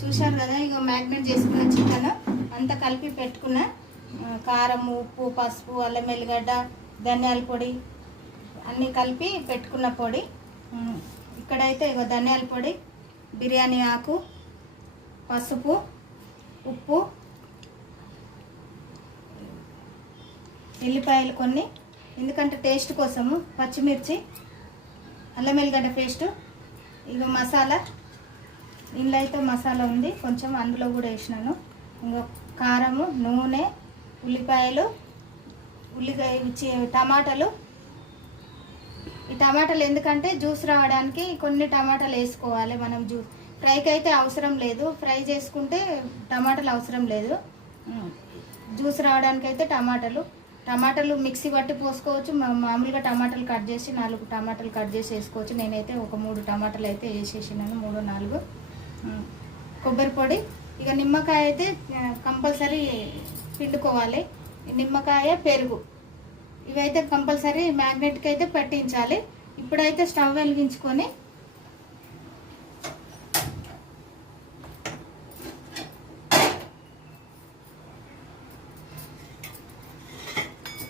చూశారు కదా, ఇక మ్యాగ్నేట్ చేసుకున్న చికెన్ అంతా కలిపి పెట్టుకున్న కారం, ఉప్పు, పసుపు, అల్లం వెల్లిగడ్డ, ధనియాల పొడి అన్నీ కలిపి పెట్టుకున్న పొడి. ఇక్కడైతే ఇక ధనియాల పొడి, బిర్యానీ ఆకు, పసుపు, ఉప్పు, ఎల్లిపాయలు కొన్ని, ఎందుకంటే టేస్ట్ కోసము, పచ్చిమిర్చి, అల్లం వెల్లిగడ్డ పేస్టు, ఇక మసాలా. ఇందులో అయితే మసాలా ఉంది కొంచెం, అందులో కూడా వేసినాను. ఇంకా కారము, నూనె, ఉల్లిపాయలు, టమాటాలు. ఈ టమాటాలు ఎందుకంటే జ్యూస్ రావడానికి కొన్ని టమాటాలు వేసుకోవాలి మనం. ఫ్రైకి అయితే అవసరం లేదు, ఫ్రై చేసుకుంటే టమాటాలు అవసరం లేదు. జ్యూస్ రావడానికి అయితే టమాటాలు మిక్సీ పట్టి పోసుకోవచ్చు. మామూలుగా టమాటాలు కట్ చేసి 4 టమాటాలు కట్ చేసి వేసుకోవచ్చు. నేనైతే ఒక 3 టమాటాలు అయితే వేసేసినాను, 3-4. కొబ్బరి పొడి, ఇక నిమ్మకాయ అయితే కంపల్సరీ పిండుకోవాలి. నిమ్మకాయ, పెరుగు ఇవైతే కంపల్సరీ మ్యాగ్నెట్కి అయితే పట్టించాలి. ఇప్పుడైతే స్టవ్ వెలిగించుకొని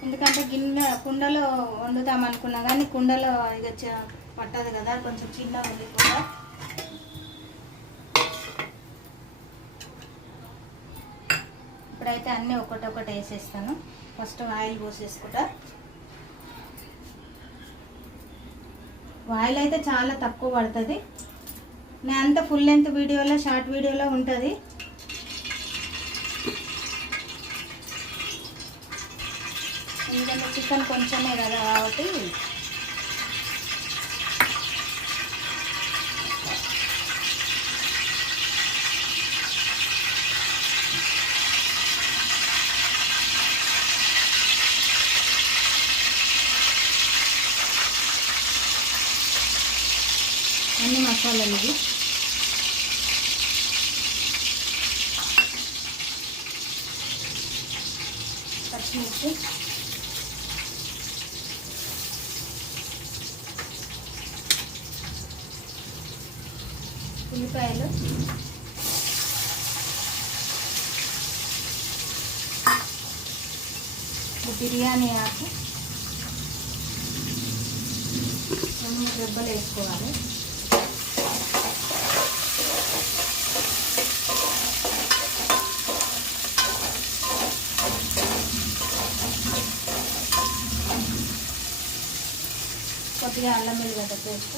ఎందుకంటే కుండలో వండుతాం అనుకున్నా కానీ కుండలో ఇక పట్టదు కదా, కొంచెం చిన్న ఉంది కుండ. ఇప్పుడైతే అన్నీ ఒకటొకటి వేసేస్తాను. First oil పోసేసుకుంటా. ఆయిల్ అయితే చాలా తక్కువ పడుతుంది. నేను అంతా ఫుల్ లెంత్ వీడియోలో, షార్ట్ వీడియోలో ఉంటుంది. ఎందుకంటే చికెన్ కొంచెమే కదా కాబట్టి అన్ని మసాలాలు ఇవి. పచ్చిమిర్చి, ఉల్లిపాయలు, బిర్యానీ ఆకు 2-3 రెబ్బలు వేసుకోవాలి. కొద్దిగా అల్లం వెల్లిగడ్డ పేస్ట్,